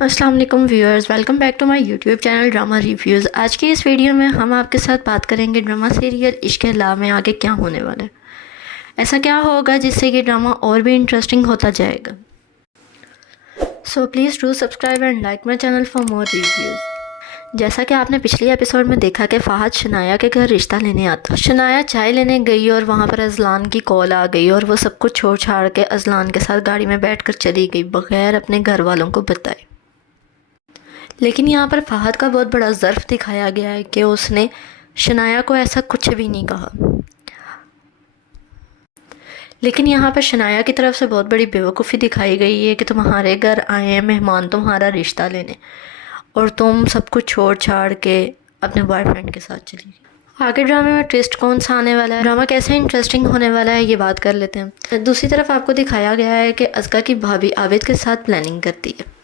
السلام علیکم viewers, welcome back to my YouTube channel drama reviews. آج کی اس ویڈیو میں ہم آپ کے ساتھ بات کریں گے ڈراما سیریل عشق لا میں آگے کیا ہونے والا ہے، ایسا کیا ہوگا جس سے یہ ڈراما اور بھی انٹرسٹنگ ہوتا جائے گا۔ So please do subscribe and like my channel for more reviews. جیسا کہ آپ نے پچھلی ایپیسوڈ میں دیکھا کہ فہد شنایا کے گھر رشتہ لینے آتا، شنایا چائے لینے گئی اور وہاں پر اذلان کی کال آ گئی اور وہ سب کچھ چھوڑ چھاڑ کے اذلان کے ساتھ گاڑی میں بیٹھ کر چلی گئی بغیر اپنے گھر والوں کو بتائے۔ لیکن یہاں پر فہد کا بہت بڑا ظرف دکھایا گیا ہے کہ اس نے شنایا کو ایسا کچھ بھی نہیں کہا، لیکن یہاں پر شنایا کی طرف سے بہت بڑی بیوقوفی دکھائی گئی ہے کہ تمہارے گھر آئے ہیں مہمان تمہارا رشتہ لینے اور تم سب کچھ چھوڑ چھاڑ کے اپنے بوائے فرینڈ کے ساتھ چلی گئی۔ آگے ڈرامے میں ٹویسٹ کون سا آنے والا ہے، ڈرامہ کیسے انٹرسٹنگ ہونے والا ہے، یہ بات کر لیتے ہیں۔ دوسری طرف آپ کو دکھایا گیا ہے کہ ازکا کی بھابھی عابد کے ساتھ پلاننگ کرتی ہے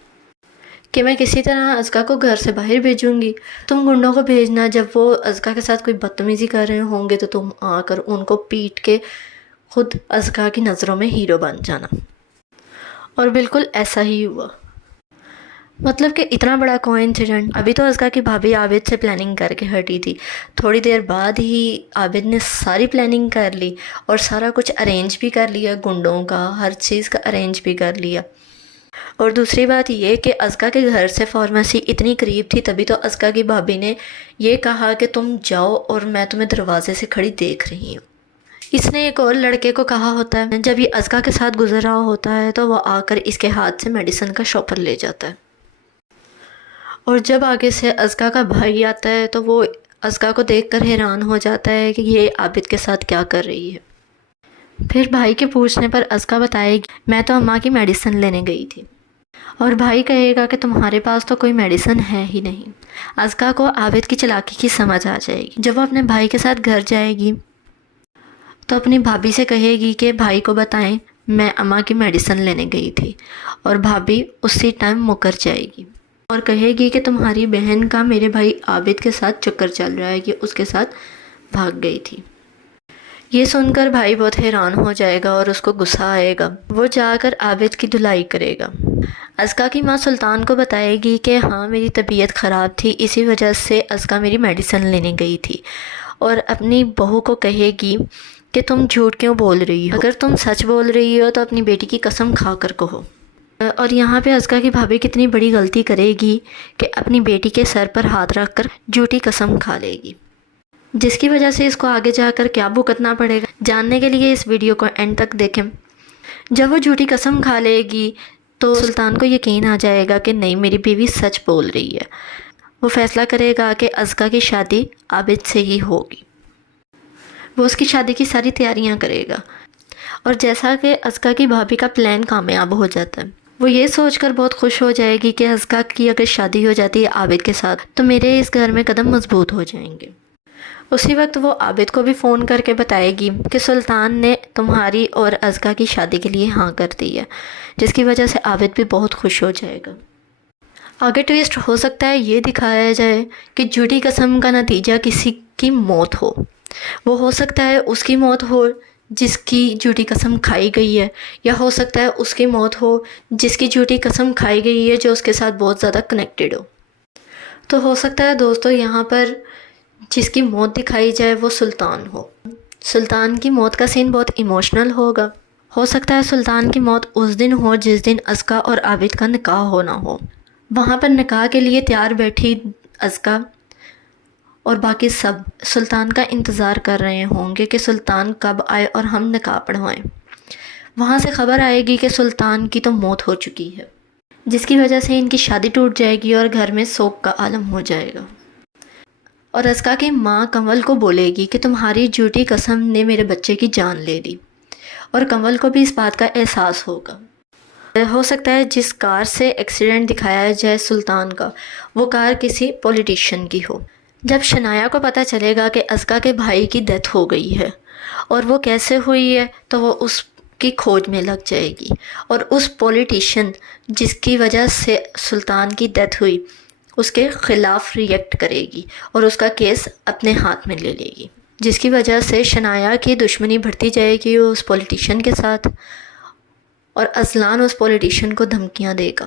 کہ میں کسی طرح ازکا کو گھر سے باہر بھیجوں گی، تم گنڈوں کو بھیجنا، جب وہ ازکا کے ساتھ کوئی بدتمیزی کر رہے ہوں گے تو تم آ کر ان کو پیٹ کے خود ازکا کی نظروں میں ہیرو بن جانا۔ اور بالکل ایسا ہی ہوا، مطلب کہ اتنا بڑا کوئنسیڈنٹ۔ ابھی تو ازکا کی بھابھی عابد سے پلاننگ کر کے ہٹی تھی، تھوڑی دیر بعد ہی عابد نے ساری پلاننگ کر لی اور سارا کچھ ارینج بھی کر لیا، گنڈوں کا ہر چیز کا ارینج بھی کر لیا۔ اور دوسری بات یہ کہ ازکا کے گھر سے فارمیسی اتنی قریب تھی، تبھی تو ازکا کی بھابھی نے یہ کہا کہ تم جاؤ اور میں تمہیں دروازے سے کھڑی دیکھ رہی ہوں۔ اس نے ایک اور لڑکے کو کہا ہوتا ہے، جب یہ ازکا کے ساتھ گزر رہا ہوتا ہے تو وہ آ کر اس کے ہاتھ سے میڈیسن کا شاپر لے جاتا ہے، اور جب آگے سے ازکا کا بھائی آتا ہے تو وہ ازکا کو دیکھ کر حیران ہو جاتا ہے کہ یہ عابد کے ساتھ کیا کر رہی ہے۔ پھر بھائی کے پوچھنے پر ازکا بتائے گی میں تو اماں کی میڈیسن لینے گئی تھی، اور بھائی کہے گا کہ تمہارے پاس تو کوئی میڈیسن ہے ہی نہیں۔ ازکا کو عابد کی چالاکی کی سمجھ آ جائے گی۔ جب وہ اپنے بھائی کے ساتھ گھر جائے گی تو اپنی بھابھی سے کہے گی کہ بھائی کو بتائیں میں اماں کی میڈیسن لینے گئی تھی، اور بھابھی اسی ٹائم مکر جائے گی اور کہے گی کہ تمہاری بہن کا میرے بھائی عابد کے ساتھ چکر چل رہا ہے، یہ اس کے ساتھ بھاگ گئی تھی۔ یہ سن کر بھائی بہت حیران ہو جائے گا اور اس کو غصہ آئے گا، وہ جا کر عابد کی دھلائی کرے گا۔ ازکا کی ماں سلطان کو بتائے گی کہ ہاں میری طبیعت خراب تھی، اسی وجہ سے ازکا میری میڈیسن لینے گئی تھی، اور اپنی بہو کو کہے گی کہ تم جھوٹ کیوں بول رہی ہو، اگر تم سچ بول رہی ہو تو اپنی بیٹی کی قسم کھا کر کہو۔ اور یہاں پہ ازکا کی بھابھی کتنی بڑی غلطی کرے گی کہ اپنی بیٹی کے سر پر ہاتھ رکھ کر جھوٹی قسم کھا لے گی، جس کی وجہ سے اس کو آگے جا کر کیا بھگتنا پڑے گا، جاننے کے لیے اس ویڈیو کو اینڈ تک دیکھیں۔ جب وہ جھوٹی قسم کھا لے گی تو سلطان کو یقین آ جائے گا کہ نہیں میری بیوی سچ بول رہی ہے۔ وہ فیصلہ کرے گا کہ ازکا کی شادی عابد سے ہی ہوگی، وہ اس کی شادی کی ساری تیاریاں کرے گا۔ اور جیسا کہ ازکا کی بھابھی کا پلان کامیاب ہو جاتا ہے، وہ یہ سوچ کر بہت خوش ہو جائے گی کہ ازکا کی اگر شادی ہو جاتی ہے عابد کے ساتھ تو میرے اس گھر میں قدم مضبوط ہو جائیں گے۔ اسی وقت وہ عابد کو بھی فون کر کے بتائے گی کہ سلطان نے تمہاری اور ازکا کی شادی کے لیے ہاں کر دی ہے، جس کی وجہ سے عابد بھی بہت خوش ہو جائے گا۔ آگے ٹویسٹ ہو سکتا ہے یہ دکھایا جائے کہ جھوٹی قسم کا نتیجہ کسی کی موت ہو، وہ ہو سکتا ہے اس کی موت ہو جس کی جھوٹی قسم کھائی گئی ہے، یا ہو سکتا ہے اس کی موت ہو جس کی جھوٹی قسم کھائی گئی ہے جو اس کے ساتھ بہت زیادہ کنیکٹڈ ہو۔ تو ہو سکتا ہے دوستو یہاں پر جس کی موت دکھائی جائے وہ سلطان ہو۔ سلطان کی موت کا سین بہت ایموشنل ہوگا، ہو سکتا ہے سلطان کی موت اس دن ہو جس دن ازکا اور عابد کا نکاح ہونا ہو، وہاں پر نکاح کے لیے تیار بیٹھی ازکا اور باقی سب سلطان کا انتظار کر رہے ہوں گے کہ سلطان کب آئے اور ہم نکاح پڑھوائیں۔ وہاں سے خبر آئے گی کہ سلطان کی تو موت ہو چکی ہے، جس کی وجہ سے ان کی شادی ٹوٹ جائے گی اور گھر میں سوگ کا عالم ہو جائے گا۔ اور ازکا کی ماں کنول کو بولے گی کہ تمہاری جھوٹی قسم نے میرے بچے کی جان لے لی، اور کنول کو بھی اس بات کا احساس ہوگا۔ ہو سکتا ہے جس کار سے ایکسیڈنٹ دکھایا جائے سلطان کا، وہ کار کسی پولیٹیشین کی ہو۔ جب شنایا کو پتہ چلے گا کہ ازکا کے بھائی کی ڈیتھ ہو گئی ہے اور وہ کیسے ہوئی ہے تو وہ اس کی کھوج میں لگ جائے گی، اور اس پولیٹیشین جس کی وجہ سے سلطان کی ڈیتھ ہوئی اس کے خلاف ریئیکٹ کرے گی اور اس کا کیس اپنے ہاتھ میں لے لے گی، جس کی وجہ سے شنایا کی دشمنی بڑھتی جائے گی اس پولیٹیشین کے ساتھ، اور اذلان اس پولیٹیشین کو دھمکیاں دے گا۔